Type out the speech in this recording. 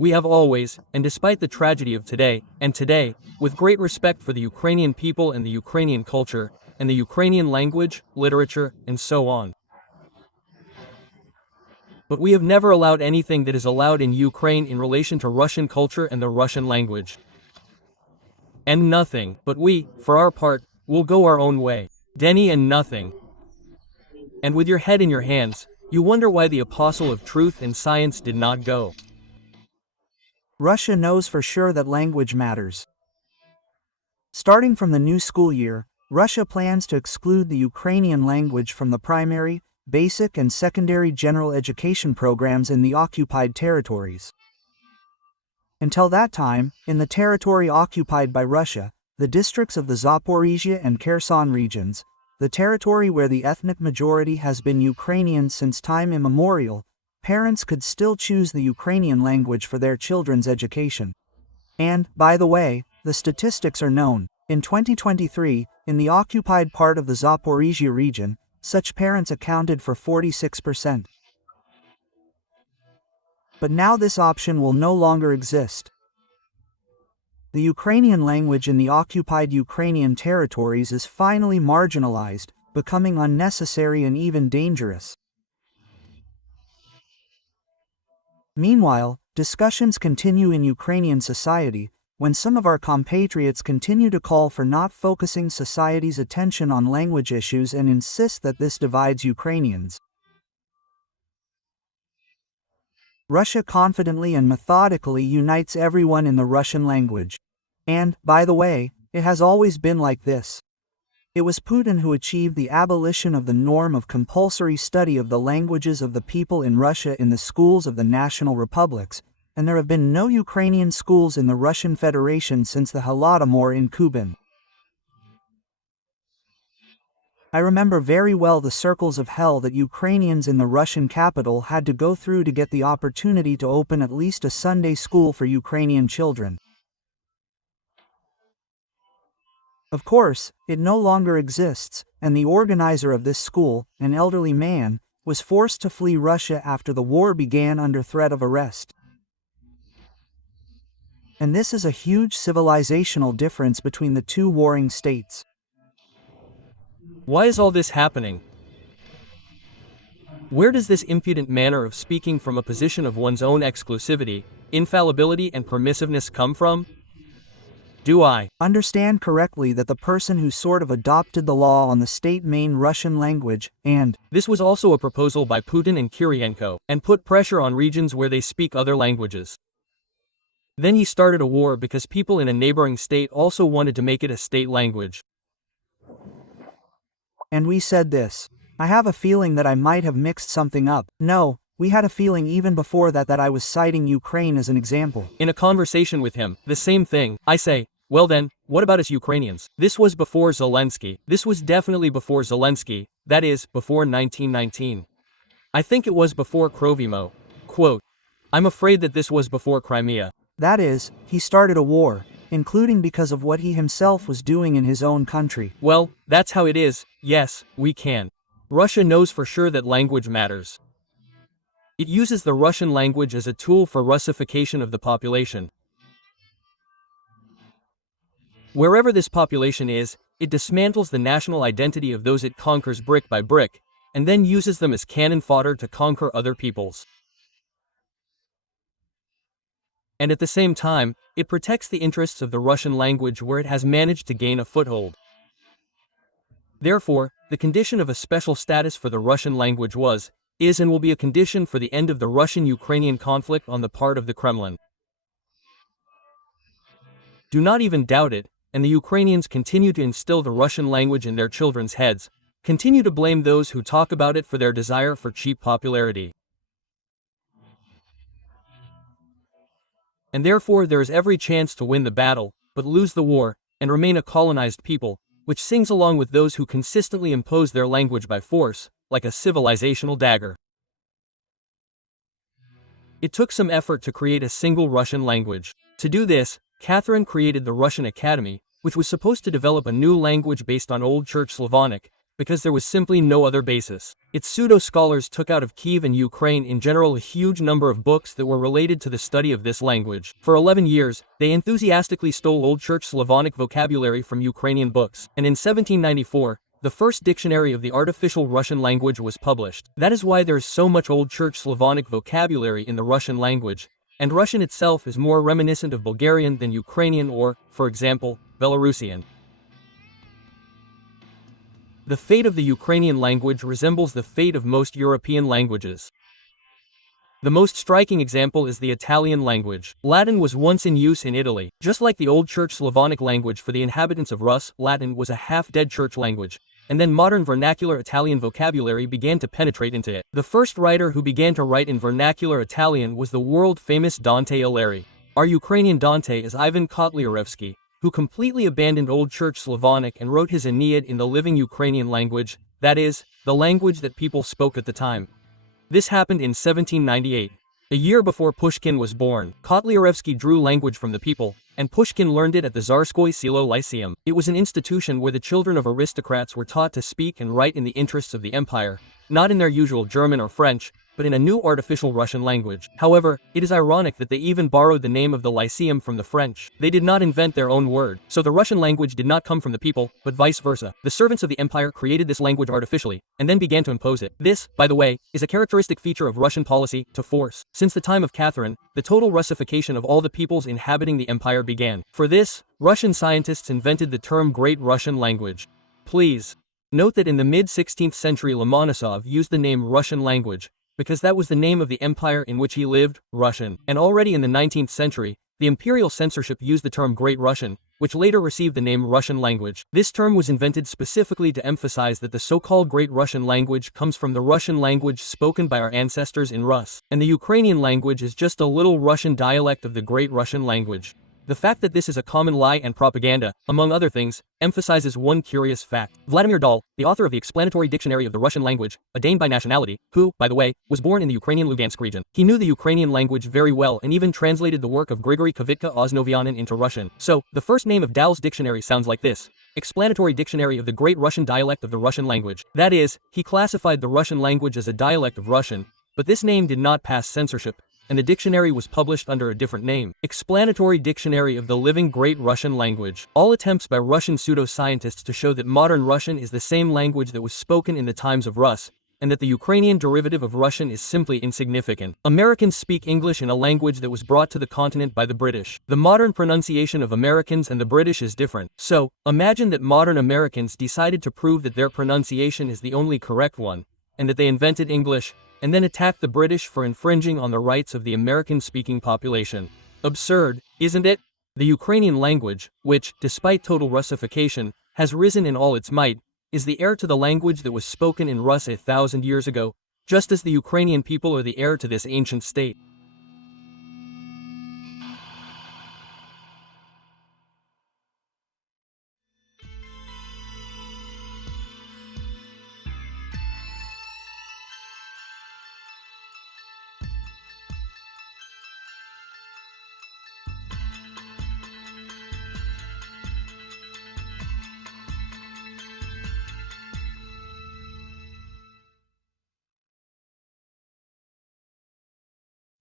We have always, and despite the tragedy of today, with great respect for the Ukrainian people and the Ukrainian culture, and the Ukrainian language, literature, and so on. But we have never allowed anything that is allowed in Ukraine in relation to Russian culture and the Russian language. And nothing, but we, for our part, will go our own way. Denny and nothing. And with your head in your hands, you wonder why the apostle of truth and science did not go. Russia knows for sure that language matters. Starting from the new school year, Russia plans to exclude the Ukrainian language from the primary, basic and secondary general education programs in the occupied territories. Until that time, in the territory occupied by Russia, the districts of the Zaporizhia and Kherson regions, the territory where the ethnic majority has been Ukrainian since time immemorial, parents could still choose the Ukrainian language for their children's education. And, by the way, the statistics are known. In 2023, in the occupied part of the Zaporizhia region, such parents accounted for 46%. But now this option will no longer exist. The Ukrainian language in the occupied Ukrainian territories is finally marginalized, becoming unnecessary and even dangerous. Meanwhile, discussions continue in Ukrainian society, when some of our compatriots continue to call for not focusing society's attention on language issues and insist that this divides Ukrainians. Russia confidently and methodically unites everyone in the Russian language. And, by the way, it has always been like this. It was Putin who achieved the abolition of the norm of compulsory study of the languages of the people in Russia in the schools of the national republics, and there have been no Ukrainian schools in the Russian Federation since the Holodomor in Kuban. I remember very well the circles of hell that Ukrainians in the Russian capital had to go through to get the opportunity to open at least a Sunday school for Ukrainian children. Of course, it no longer exists, and the organizer of this school, an elderly man, was forced to flee Russia after the war began under threat of arrest. And this is a huge civilizational difference between the two warring states. Why is all this happening? Where does this impudent manner of speaking from a position of one's own exclusivity, infallibility and permissiveness come from? Do I understand correctly that the person who sort of adopted the law on the state main Russian language, and this was also a proposal by Putin and Kirienko, and put pressure on regions where they speak other languages. Then he started a war because people in a neighboring state also wanted to make it a state language. And we said this. I have a feeling that I might have mixed something up. No, we had a feeling even before that I was citing Ukraine as an example. In a conversation with him, the same thing, I say, well then, what about us Ukrainians? This was before Zelensky. This was definitely before Zelensky, that is, before 1919. I think it was before Krovimo. Quote, I'm afraid that this was before Crimea. That is, he started a war, including because of what he himself was doing in his own country. Well, that's how it is, yes, we can. Russia knows for sure that language matters. It uses the Russian language as a tool for Russification of the population. Wherever this population is, it dismantles the national identity of those it conquers brick by brick, and then uses them as cannon fodder to conquer other peoples. And at the same time, it protects the interests of the Russian language where it has managed to gain a foothold. Therefore, the condition of a special status for the Russian language was, is and will be a condition for the end of the Russian-Ukrainian conflict on the part of the Kremlin. Do not even doubt it, and the Ukrainians continue to instill the Russian language in their children's heads, continue to blame those who talk about it for their desire for cheap popularity. And therefore there is every chance to win the battle, but lose the war, and remain a colonized people, which sings along with those who consistently impose their language by force, like a civilizational dagger. It took some effort to create a single Russian language. To do this, Catherine created the Russian Academy, which was supposed to develop a new language based on Old Church Slavonic, because there was simply no other basis. Its pseudo-scholars took out of Kiev and Ukraine in general a huge number of books that were related to the study of this language. For 11 years, they enthusiastically stole Old Church Slavonic vocabulary from Ukrainian books, and in 1794, the first dictionary of the artificial Russian language was published. That is why there is so much Old Church Slavonic vocabulary in the Russian language, and Russian itself is more reminiscent of Bulgarian than Ukrainian or, for example, Belarusian. The fate of the Ukrainian language resembles the fate of most European languages. The most striking example is the Italian language. Latin was once in use in Italy. Just like the Old Church Slavonic language for the inhabitants of Rus, Latin was a half-dead church language, and then modern vernacular Italian vocabulary began to penetrate into it. The first writer who began to write in vernacular Italian was the world-famous Dante Alighieri. Our Ukrainian Dante is Ivan Kotlyarevsky, who completely abandoned Old Church Slavonic and wrote his Aeneid in the living Ukrainian language, that is, the language that people spoke at the time. This happened in 1798. A year before Pushkin was born. Kotlyarevsky drew language from the people, and Pushkin learned it at the Tsarskoye Selo Lyceum. It was an institution where the children of aristocrats were taught to speak and write in the interests of the empire, not in their usual German or French, but in a new artificial Russian language. However, it is ironic that they even borrowed the name of the Lyceum from the French. They did not invent their own word, so the Russian language did not come from the people, but vice versa. The servants of the empire created this language artificially, and then began to impose it. This, by the way, is a characteristic feature of Russian policy, to force. Since the time of Catherine, the total Russification of all the peoples inhabiting the empire began. For this, Russian scientists invented the term Great Russian Language. Please note that in the mid-16th century Lomonosov used the name Russian language, because that was the name of the empire in which he lived, Russian. And already in the 19th century, the imperial censorship used the term Great Russian, which later received the name Russian language. This term was invented specifically to emphasize that the so-called Great Russian language comes from the Russian language spoken by our ancestors in Rus, and the Ukrainian language is just a little Russian dialect of the Great Russian language. The fact that this is a common lie and propaganda, among other things, emphasizes one curious fact. Vladimir Dal, the author of the Explanatory Dictionary of the Russian Language, a Dane by nationality, who, by the way, was born in the Ukrainian Lugansk region. He knew the Ukrainian language very well and even translated the work of Grigory Kavitka Osnovianin into Russian. So, the first name of Dal's dictionary sounds like this: Explanatory Dictionary of the Great Russian Dialect of the Russian Language. That is, he classified the Russian language as a dialect of Russian, but this name did not pass censorship, and the dictionary was published under a different name. Explanatory Dictionary of the Living Great Russian Language. All attempts by Russian pseudo-scientists to show that modern Russian is the same language that was spoken in the times of Rus, and that the Ukrainian derivative of Russian is simply insignificant. Americans speak English in a language that was brought to the continent by the British. The modern pronunciation of Americans and the British is different. So, imagine that modern Americans decided to prove that their pronunciation is the only correct one, and that they invented English, and then attacked the British for infringing on the rights of the American-speaking population. Absurd, isn't it? The Ukrainian language, which, despite total Russification, has risen in all its might, is the heir to the language that was spoken in Rus 1,000 years ago, just as the Ukrainian people are the heir to this ancient state.